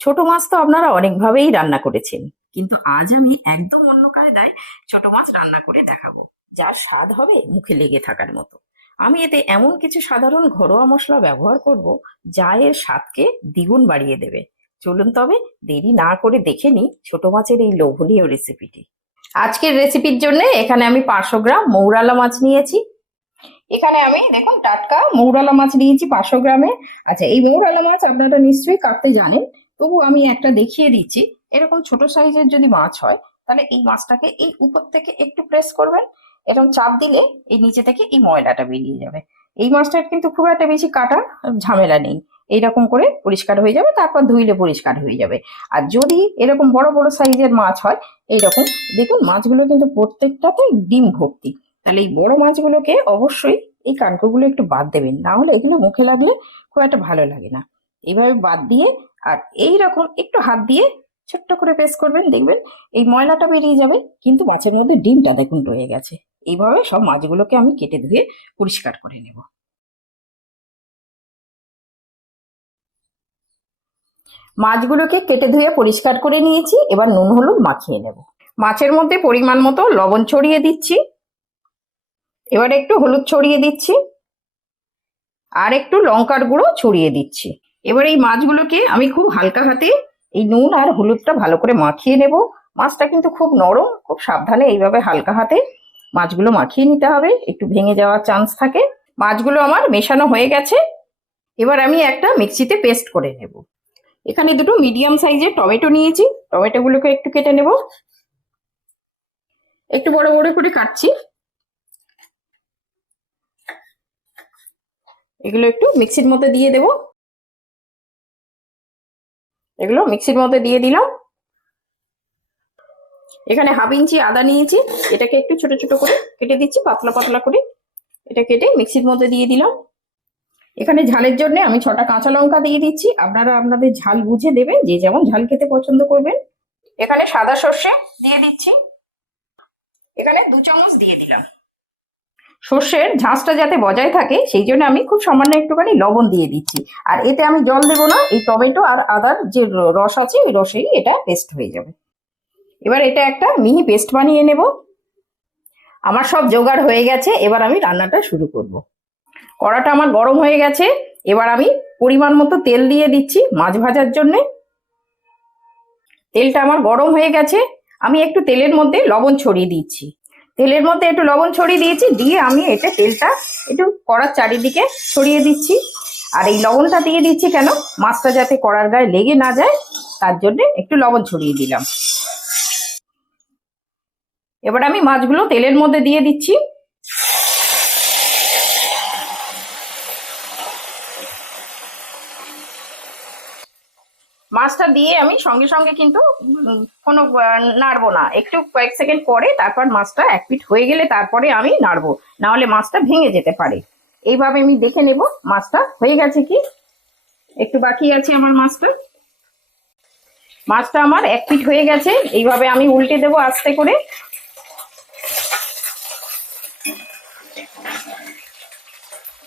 ছোট মাছ তো আপনারা অনেকভাবেই রান্না করেছেন, কিন্তু আজ আমি একদম অন্য কায়দায় ছোট মাছ রান্না করে দেখাবো, যার স্বাদ হবে মুখে লেগে থাকার মতো। আমি এতে এমন কিছু সাধারণ ঘরোয়া মশলা ব্যবহার করব, যা এর স্বাদকে দ্বিগুণ বাড়িয়ে দেবে। চলুন তবে দেরি না করে দেখে নিই ছোট মাছের এই লোভনীয় রেসিপিটি। আজকের রেসিপির জন্য এখানে আমি 500 গ্রাম মৌরালা মাছ নিয়েছি। এখানে আমি দেখুন টাটকা মৌরালা মাছ নিয়েছি 500 গ্রামে। আচ্ছা, এই মৌরালা মাছ আপনারা নিশ্চয়ই কাটতে জানেন, তবু আমি একটা দেখিয়ে দিচ্ছি। এরকম ছোট সাইজের যদি মাছ হয়, তাহলে এই মাছটাকে এই উপর থেকে একটু প্রেস করবেন, এরকম চাপ দিলে এই নিচে থেকে এই ময়লাটা বেরিয়ে যাবে। এই মাছটার কিন্তু খুব একটা বেশি কাটা ঝামেলা নেই, এইরকম করে পরিষ্কার হয়ে যাবে, তারপর ধুইলে পরিষ্কার হয়ে যাবে। আর যদি এরকম বড় বড় সাইজের মাছ হয়, এইরকম দেখুন মাছগুলো কিন্তু প্রত্যেকটাতে ডিম ভর্তি, তাহলে এই বড় মাছগুলোকে অবশ্যই এই কানকোগুলো একটু বাদ দেবেন, না হলে এগুলো মুখে লাগলে খুব একটা ভালো লাগে না। এইভাবে বাদ দিয়ে আর এই রকম একটু হাত দিয়ে ছোট্ট করে পেস্ট করবেন, দেখবেন এই ময়লাটা বেরিয়ে যাবে, কিন্তু মাছের মধ্যে ডিমটা দেখুন রয়ে গেছে। এইভাবে সব মাছগুলোকে আমি কেটে ধুয়ে পরিষ্কার করে নেব। মাছগুলোকে কেটে ধুয়ে পরিষ্কার করে নিয়েছি, এবার নুন হলুদ মাখিয়ে নেব। মাছের মধ্যে পরিমাণ মতো লবণ ছড়িয়ে দিচ্ছি, এবার একটু হলুদ ছড়িয়ে দিচ্ছি, আর একটু লঙ্কার গুঁড়ো ছড়িয়ে দিচ্ছি। এবার এই মাছগুলোকে আমি খুব হালকা হাতে এই নুন আর হলুদটা ভালো করে মাখিয়ে নেব। মাছটা কিন্তু খুব নরম, খুব সাবধানে এইভাবে হালকা হাতে মাছগুলো মাখিয়ে নিতে হবে, একটু ভেঙে যাওয়ার চান্স থাকে। মাছগুলো আমার মেশানো হয়ে গেছে, এবার আমি একটা মিক্সিতে পেস্ট করে নেব। এখানে দুটো মিডিয়াম সাইজের টমেটো নিয়েছি, টমেটোগুলোকে একটু কেটে নেব, একটু বড় বড় করে কাটছি। এগুলো একটু মিক্সির মধ্যে দিয়ে দেব, এগুলো মিক্সির মধ্যে দিয়ে দিলাম। এখানে হাফ ইঞ্চি আদা নিয়েছি, এটাকে একটু ছোট ছোট করে কেটে দিচ্ছি, পাতলা পাতলা করে। এটা কেটে মিক্সির মধ্যে দিয়ে দিলাম। এখানে ঝালের জন্য আমি 6টা কাঁচা লঙ্কা দিয়ে দিচ্ছি, আপনারা আপনাদের ঝাল বুঝে দেবেন, যে যেমন ঝাল খেতে পছন্দ করবেন। এখানে সাদা সর্ষে দিয়ে দিচ্ছি, এখানে 2 চামচ দিয়ে দিলাম। সর্ষের ঝাঁঝটা যাতে বজায় থাকে সেই জন্য আমি খুব সামান্য একটুখানি লবণ দিয়ে দিচ্ছি। আর এতে আমি জল দেবো না, এই টমেটো আর আদার যে রস আছে ওই রসেই এটা পেস্ট হয়ে যাবে। এবার এটা একটা মিহি পেস্ট বানিয়ে নেব। আমার সব জোগাড় হয়ে গেছে, এবার আমি রান্নাটা শুরু করব। কড়াটা আমার গরম হয়ে গেছে, এবার আমি পরিমাণ মতো তেল দিয়ে দিচ্ছি মাছ ভাজার জন্য। তেলটা আমার গরম হয়ে গেছে, আমি একটু তেলের মধ্যে লবণ ছড়িয়ে দিচ্ছি। তেলের মধ্যে একটু লবণ ছড়িয়ে দিয়েছি, দিয়ে আমি তেলটা একটু কড়ার চারিদিকে ছড়িয়ে দিচ্ছি। আর এই লবণটা দিয়ে দিচ্ছি কেন, মাছটা যাতে কড়ার গায়ে লেগে না যায়, তার জন্য একটু লবণ ছড়িয়ে দিলাম। এবার আমি মাছগুলো তেলের মধ্যে দিয়ে দিচ্ছি। মাছটা দিয়ে আমি সঙ্গে সঙ্গে কিন্তু কোনো নাড়বো না, একটু কয়েক সেকেন্ড পরে তারপর মাছটা এক পিঠ হয়ে গেলে তারপরে আমি নাড়বো, না হলে মাছটা ভেঙে যেতে পারে। এইভাবে আমি দেখে নেব মাছটা হয়ে গেছে কি, একটু বাকি আছে আমার মাছটা। মাছটা আমার এক পিঠ হয়ে গেছে, এইভাবে আমি উল্টে দেবো আস্তে করে।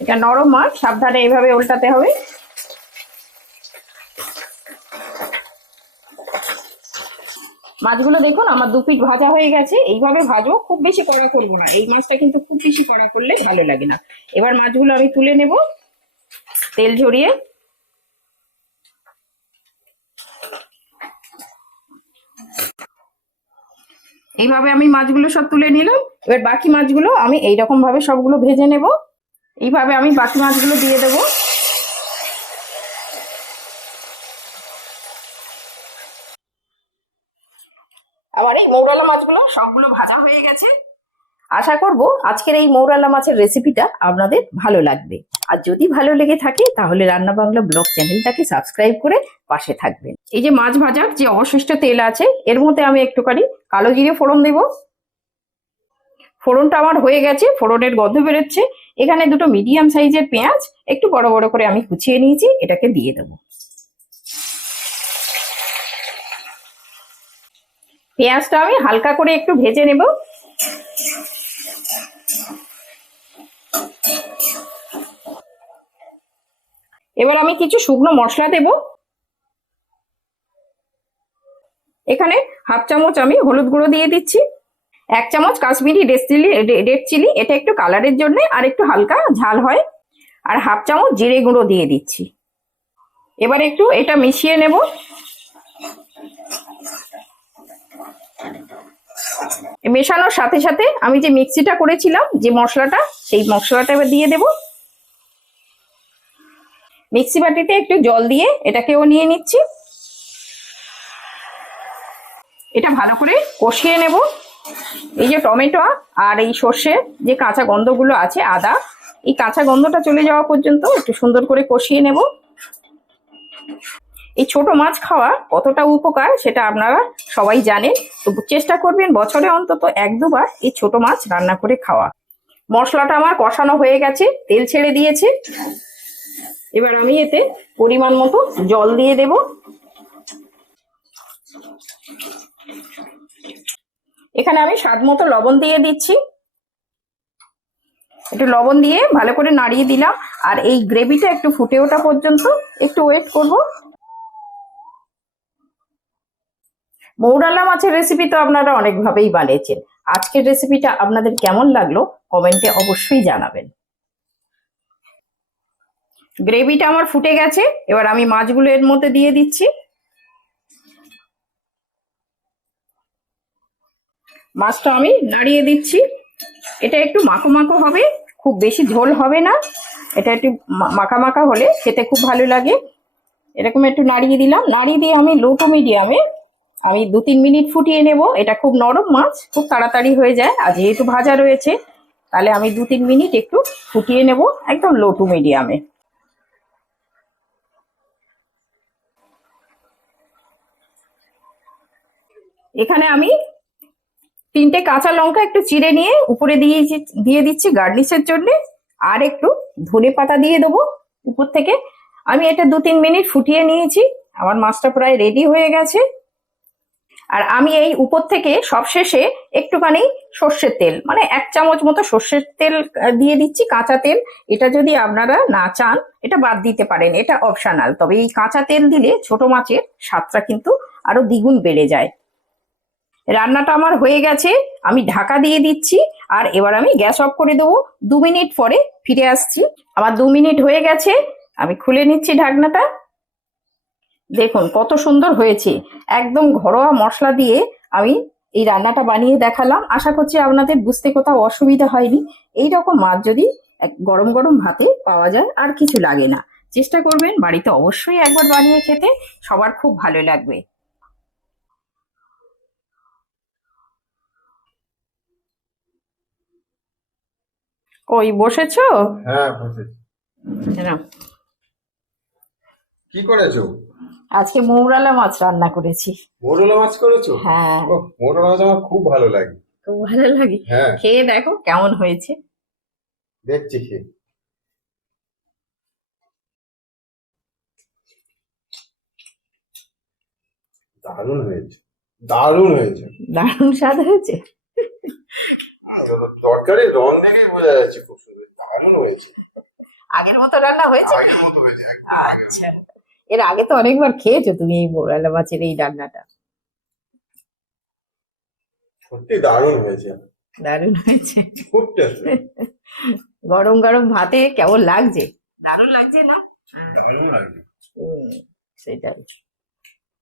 এটা নরম মাছ, সাবধানে এইভাবে উল্টাতে হবে। মাছগুলো দেখুন আমার 2 পিঠ ভাজা হয়ে গেছে, এইভাবে ভাজবো, খুব বেশি কড়া করবো না, এই মাছটা কিন্তু খুব বেশি কড়া করলে ভালো লাগে না। এবার মাছগুলো আমি তুলে নেব তেল ঝরিয়ে। এইভাবে আমি মাছগুলো সব তুলে নিলাম, এবার বাকি মাছগুলো আমি এইরকম ভাবে সবগুলো ভেজে নেব। এইভাবে আমি বাকি মাছগুলো দিয়ে দেবো। আমার এই মৌরালা মাছগুলো সবগুলো ভাজা হয়ে গেছে। আশা করব আজকের এই মৌরালা মাছের রেসিপিটা আপনাদের ভালো লাগবে। আর যদি ভালো লেগে থাকে তাহলে রান্না বাংলা ব্লগ চ্যানেলটাকে সাবস্ক্রাইব করে পাশে থাকবেন। এই যে মাছ ভাজার যে অবশিষ্ট তেল আছে, এর মধ্যে আমি একটুখানি কালো জিরে ফোড়ন দেব। ফোড়নটা আমার হয়ে গেছে, ফোড়নের গন্ধ বেরোচ্ছে। এখানে দুটো মিডিয়াম সাইজের পেঁয়াজ একটু বড় বড় করে আমি কুচিয়ে নিয়েছি, এটাকে দিয়ে দেবো। পেঁয়াজটা আমি হালকা করে একটু ভেজে নেব। এবার আমি কিছু শুকনো মশলা দেব। এখানে হাফ চামচ আমি হলুদ গুঁড়ো দিয়ে দিচ্ছি, 1 চামচ কাশ্মীরি রেড চিলি, এটা একটু কালারের জন্য আর একটু হালকা ঝাল হয়, আর হাফ চামচ জিরে গুঁড়ো দিয়ে দিচ্ছি। এবার একটু এটা মিশিয়ে নেব। মেশানোর সাথে সাথে আমি যে মিক্সিটা করেছিলাম যে মশলাটা, সেই মশলাটা এবার দিয়ে দেব। মিক্সি বাটিতে একটু জল দিয়ে এটাকেও নিয়ে নিচ্ছি। এটা ভালো করে কষিয়ে নেব। এই যে টমেটো আর এই সর্ষে যে কাঁচা গন্ধগুলো আছে, আদা, এই কাঁচা গন্ধটা চলে যাওয়া পর্যন্ত একটু সুন্দর করে কষিয়ে নেব। এই ছোট মাছ খাওয়া কতটা উপকার সেটা আপনারা সবাই জানেন, তো চেষ্টা করবেন বছরে অন্তত 1-2 বার এই ছোট মাছ রান্না করে খাওয়া। মশলাটা আমার কষানো হয়ে গেছে, তেল ছেড়ে দিয়েছে। এবার আমি এতে পরিমাণ মতো জল দিয়ে দেব। এখানে আমি স্বাদ মতো লবণ দিয়ে দিচ্ছি। একটু লবণ দিয়ে ভালো করে নাড়িয়ে দিলাম, আর এই গ্রেভিটা একটু ফুটে ওঠা পর্যন্ত একটু ওয়েট করব। মৌরালা মাছের রেসিপি তো আপনারা অনেকভাবেই বানিয়েছেন, আজকের রেসিপিটা আপনাদের কেমন লাগলো কমেন্টে অবশ্যই জানাবেন। গ্রেভিটা আমার ফুটে গেছে, এবার আমি মাছগুলো এর মধ্যে দিয়ে দিচ্ছি। মাছটা আমি নাড়িয়ে দিচ্ছি। এটা একটু মাখো মাখো হবে, খুব বেশি ঝোল হবে না, এটা একটু মাখা মাখা হলে খেতে খুব ভালো লাগে। এরকম একটু নাড়িয়ে দিলাম, নাড়িয়ে দিয়ে আমি লো টু মিডিয়ামে আমি 2-3 মিনিট ফুটিয়ে নেব। এটা খুব নরম মাছ, খুব তাড়াতাড়ি হয়ে যায়, আর যেহেতু ভাজা রয়েছে তাহলে আমি 2-3 মিনিট একটু ফুটিয়ে নেব একদম লো টু মিডিয়ামে। এখানে আমি 3টে কাঁচা লঙ্কা একটু চিড়ে নিয়ে উপরে দিয়ে দিচ্ছি গার্নিশের জন্য, আর একটু ধনে পাতা দিয়ে দেবো উপর থেকে। আমি এটা 2-3 মিনিট ফুটিয়ে নিয়েছি, আমার মাছটা প্রায় রেডি হয়ে গেছে। আর আমি এই উপর থেকে সবশেষে একটুখানি সর্ষের তেল, মানে 1 চামচ মতো সর্ষের তেল দিয়ে দিচ্ছি, কাঁচা তেল। এটা যদি আপনারা না চান এটা বাদ দিতে পারেন, এটা অপশনাল, তবে এই কাঁচা তেল দিলে ছোট মাছের স্বাদটা কিন্তু আরো দ্বিগুণ বেড়ে যায়। রান্নাটা আমার হয়ে গেছে, আমি ঢাকা দিয়ে দিচ্ছি, আর এবার আমি গ্যাস অফ করে দেবো। 2 মিনিট পরে ফিরে আসছি। আমার 2 মিনিট হয়ে গেছে, আমি খুলে নিচ্ছি ঢাকনাটা। দেখুন কত সুন্দর হয়েছে, একদম ঘরোয়া মশলা দিয়ে আমি এই রান্নাটা বানিয়ে দেখালাম। আশা করছি আপনাদের বুঝতে কোথাও অসুবিধা হয়নি। এই রকম মাছ যদি গরম গরম ভাতে পাওয়া যায় আর কিছু লাগে না। চেষ্টা করবেন বাড়িতে অবশ্যই একবার বানিয়ে খেতে, সবার খুব ভালো লাগবে। কই বসেছো? হ্যাঁ বসেছি। নাও, কি করেছো? আজকে মৌরালা মাছ রান্না করেছি। মোরলা মাছ করেছো? হ্যাঁ, ওহ, মোরলা মাছ আমার খুব ভালো লাগে। খুব ভালো লাগে। হ্যাঁ, খেয়ে দেখো কেমন হয়েছে। দেখছি খেয়ে। দারুণ হয়েছে, দারুণ হয়েছে। দারুণ স্বাদ হয়েছে। তরকারির রং দেখেই বোঝা যাচ্ছে খুব সুন্দর, দারুণ হয়েছে। আগের মতো রান্না হয়েছে? আগের মতো হয়েছে, একদম আগের আচ্ছা, মতো। এর আগে তো অনেকবার খেয়েছো তুমি এই মৌরালা মাছের এই রান্নাটা। সত্যি দারুণ হয়েছে, দারুণ হয়েছে। খুব টেস্ট। গরম গরম ভাতে কেমন লাগছে? দারুণ লাগছে না? দারুণ লাগছে। হুম, সেটাই।